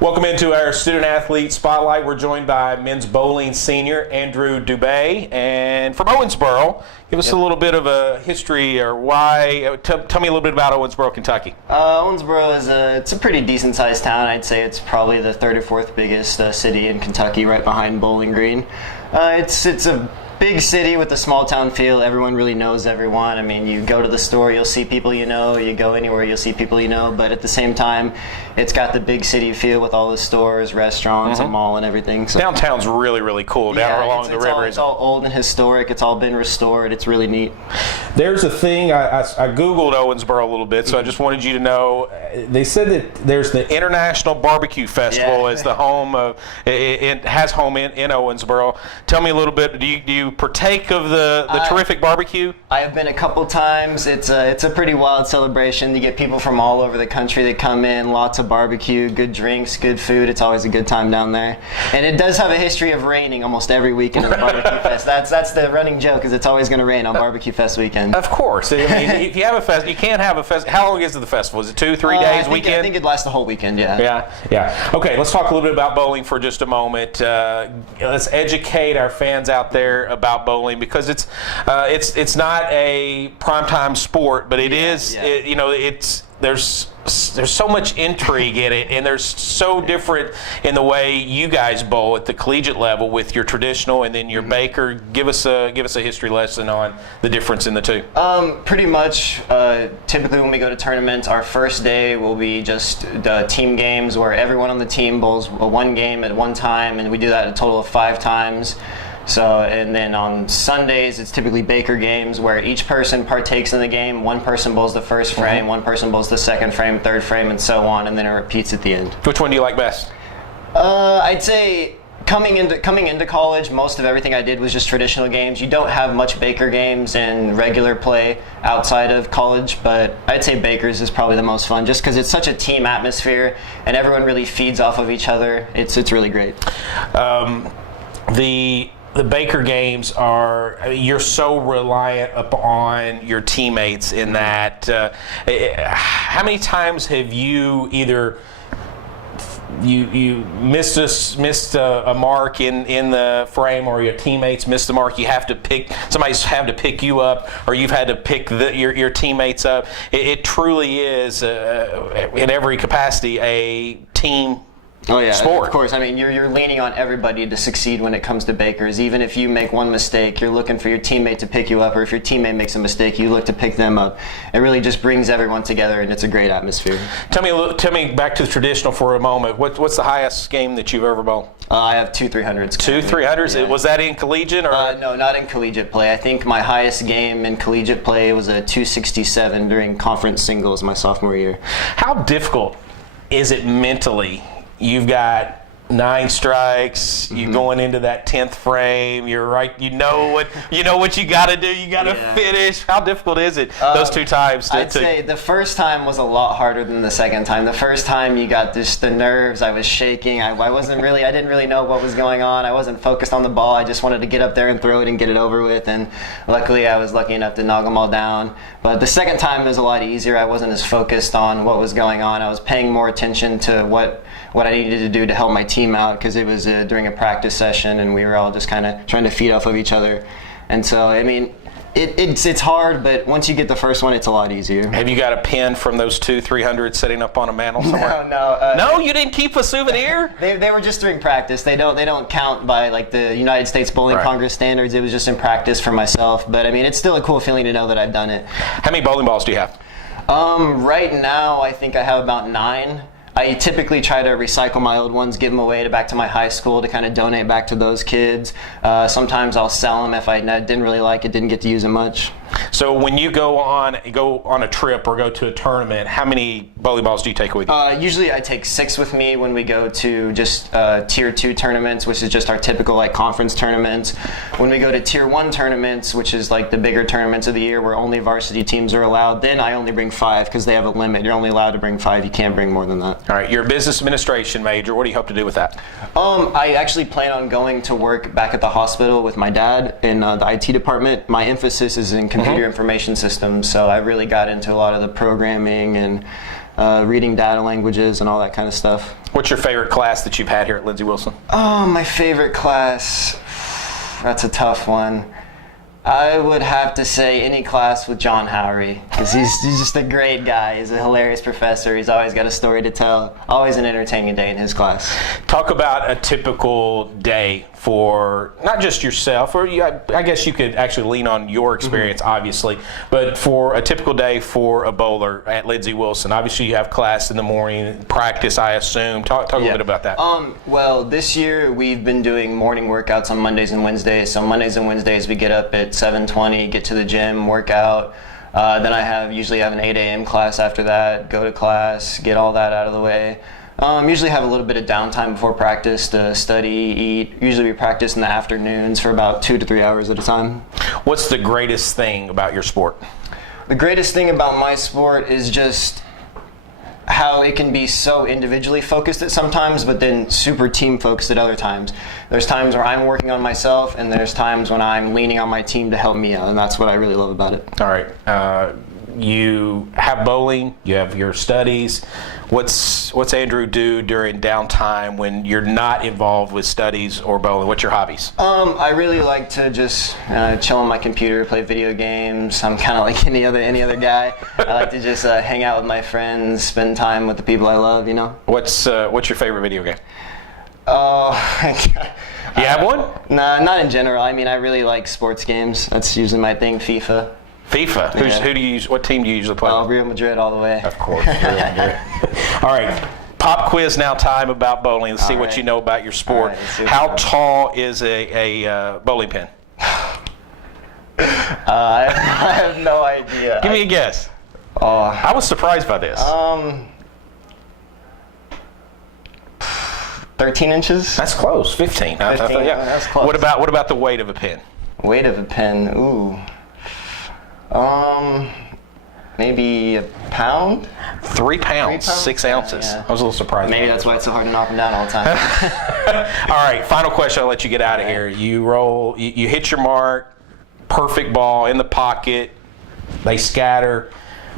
Welcome into our Student Athlete Spotlight. We're joined by men's bowling senior Andrew Dube, and from Owensboro. Give us a little bit of a history, or why. Tell me a little bit about Owensboro, Kentucky. Owensboro is it's a pretty decent sized town. I'd say it's probably the third or fourth biggest city in Kentucky, right behind Bowling Green. It's a big city with a small town feel. Everyone really knows everyone. I mean, you go to the store, you'll see people you know. You go anywhere, you'll see people you know. But at the same time, it's got the big city feel with all the stores, restaurants, a mall, and everything. So downtown's really, really cool down along the river. It's all old and historic. It's all been restored. It's really neat. There's a thing, I Googled Owensboro a little bit, so I just wanted you to know. They said that there's the International Barbecue Festival as the home of, it has home in Owensboro. Tell me a little bit, do you partake of the terrific barbecue? I have been a couple times. It's a pretty wild celebration. You get people from all over the country that come in, lots of barbecue, good drinks, good food. It's always a good time down there. And it does have a history of raining almost every weekend of the Barbecue Fest. That's the running joke, is it's always going to rain on Barbecue Fest weekend. Of course. I mean, if you have a fest, you can't have a fest. How long is the festival? Is it 2-3 days, weekend? I think it lasts the whole weekend, yeah. Yeah. Okay, let's talk a little bit about bowling for just a moment. Let's educate our fans out there about bowling, because it's not a primetime sport, but it is. There's so much intrigue in it, and there's so different in the way you guys bowl at the collegiate level with your traditional and then your Baker. Give us a history lesson on the difference in the two. Pretty much. Typically, when we go to tournaments, our first day will be just the team games, where everyone on the team bowls one game at one time, and we do that a total of 5 times. So, and then on Sundays, it's typically Baker games, where each person partakes in the game. One person bowls the first frame, one person bowls the second frame, third frame, and so on, and then it repeats at the end. Which one do you like best? I'd say coming into college, most of everything I did was just traditional games. You don't have much Baker games in regular play outside of college, but I'd say Baker's is probably the most fun, just because it's such a team atmosphere, and everyone really feeds off of each other. It's really great. The Baker games you're so reliant upon your teammates in that. How many times have you either you missed a mark in the frame, or your teammates missed the mark? Somebody's have to pick you up, or you've had to pick your teammates up. It truly is in every capacity a team. Oh yeah, sport. Of course. I mean, you're leaning on everybody to succeed when it comes to Bakers. Even if you make one mistake, you're looking for your teammate to pick you up, or if your teammate makes a mistake, you look to pick them up. It really just brings everyone together, and it's a great atmosphere. Tell me back to the traditional for a moment. What's the highest game that you've ever bowled? I have 2 300s. 2 300s? Yeah. Was that in collegiate or? No, not in collegiate play. I think my highest game in collegiate play was a 267 during conference singles my sophomore year. How difficult is it mentally? You've got 9 strikes. You're going into that 10th frame. You're right. You know what you got to do. You got to finish. How difficult is it those 2 times? I'd say the first time was a lot harder than the second time. The first time you got the nerves. I was shaking. I didn't really know what was going on. I wasn't focused on the ball. I just wanted to get up there and throw it and get it over with. And luckily, I was lucky enough to knock them all down. But the second time was a lot easier. I wasn't as focused on what was going on. I was paying more attention to what I needed to do to help my team out, because it was during a practice session, and we were all just kind of trying to feed off of each other. And so, I mean, it's hard, but once you get the first one, it's a lot easier. Have you got a pin from those 2 300s sitting up on a mantle somewhere? No. No, you didn't keep a souvenir? They were just during practice. They don't count by like the United States Bowling Congress standards. It was just in practice for myself. But I mean, it's still a cool feeling to know that I've done it. How many bowling balls do you have? Right now, I think I have about 9. I typically try to recycle my old ones, give them away back to my high school to kind of donate back to those kids. Sometimes I'll sell them if I didn't really like it, didn't get to use them much. So when you go on a trip or go to a tournament, how many bowling balls do you take with you? Usually I take 6 with me when we go to just Tier 2 tournaments, which is just our typical like conference tournaments. When we go to Tier 1 tournaments, which is like the bigger tournaments of the year where only varsity teams are allowed, then I only bring 5, because they have a limit. You're only allowed to bring 5. You can't bring more than that. All right, you're a business administration major. What do you hope to do with that? I actually plan on going to work back at the hospital with my dad in the IT department. My emphasis is in computer information systems, so I really got into a lot of the programming and reading data languages and all that kind of stuff. What's your favorite class that you've had here at Lindsey Wilson? Oh, my favorite class. That's a tough one. I would have to say any class with John Howery, because he's just a great guy. He's a hilarious professor. He's always got a story to tell. Always an entertaining day in his class. Talk about a typical day for not just yourself, or I guess you could actually lean on your experience, obviously, but for a typical day for a bowler at Lindsey Wilson. Obviously, you have class in the morning, practice, I assume. Talk a little bit about that. Well, this year we've been doing morning workouts on Mondays and Wednesdays. So Mondays and Wednesdays we get up at 7:20, get to the gym, work out. Then I usually have an 8 a.m. class after that, go to class, get all that out of the way. Usually have a little bit of downtime before practice to study, eat. Usually we practice in the afternoons for about 2 to 3 hours at a time. What's the greatest thing about your sport? The greatest thing about my sport is just how it can be so individually focused at sometimes, but then super team focused at other times. There's times where I'm working on myself, and there's times when I'm leaning on my team to help me out, and that's what I really love about it. All right. You have bowling, you have your studies. What's Andrew do during downtime when you're not involved with studies or bowling? What's your hobbies? I really like to just chill on my computer, play video games. I'm kind of like any other guy. I like to just hang out with my friends, spend time with the people I love. You know. What's your favorite video game? Oh. You have one? Nah, not in general. I mean, I really like sports games. That's usually my thing. FIFA. FIFA. Yeah. Who do you use? What team do you usually play? Real Madrid all the way. Of course. Real Madrid. All right. Pop quiz now time about bowling. Let's see what you know about your sport. Right, how tall is a bowling pin? I have no idea. Give me a guess. Oh. I was surprised by this. 13 inches? That's close. 15. 15. That's close. What about the weight of a pin? Weight of a pin? Ooh. Maybe a pound? 3 pounds, 6 ounces. Yeah. I was a little surprised. Maybe that's why it's so hard to knock them down all the time. All right, final question. I'll let you get out of here. You roll, you hit your mark, perfect ball in the pocket. They scatter.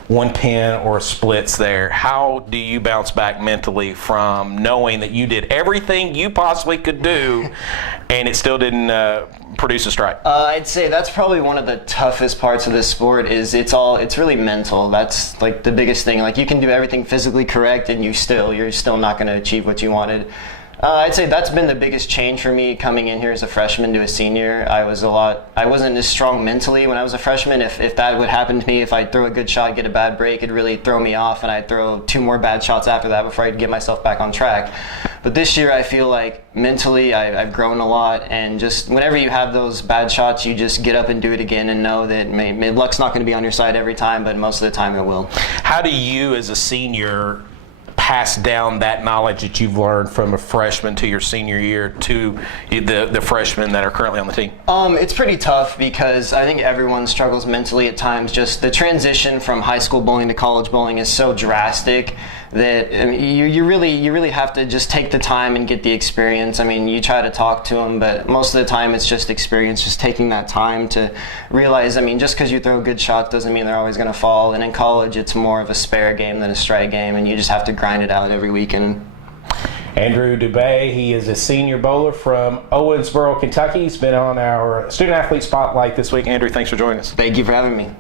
One pin or splits there. How do you bounce back mentally from knowing that you did everything you possibly could do and it still didn't produce a strike? I'd say that's probably one of the toughest parts of this sport. Is it's really mental. That's like the biggest thing. Like you can do everything physically correct and you're still not going to achieve what you wanted. I'd say that's been the biggest change for me coming in here as a freshman to a senior. I wasn't as strong mentally when I was a freshman. If that would happen to me, if I'd throw a good shot, get a bad break, it'd really throw me off and I'd throw 2 more bad shots after that before I'd get myself back on track. But this year I feel like mentally I've grown a lot, and just whenever you have those bad shots, you just get up and do it again and know that luck's not going to be on your side every time, but most of the time it will. How do you as a senior pass down that knowledge that you've learned from a freshman to your senior year to the freshmen that are currently on the team? It's pretty tough because I think everyone struggles mentally at times. Just the transition from high school bowling to college bowling is so drastic that you really have to just take the time and get the experience. I mean, you try to talk to them, but most of the time it's just experience, just taking that time to realize, I mean, just because you throw good shots doesn't mean they're always going to fall. And in college, it's more of a spare game than a strike game, and you just have to grind it out every weekend. Andrew Dube, he is a senior bowler from Owensboro, Kentucky. He's been on our Student Athlete Spotlight this week. Andrew, thanks for joining us. Thank you for having me.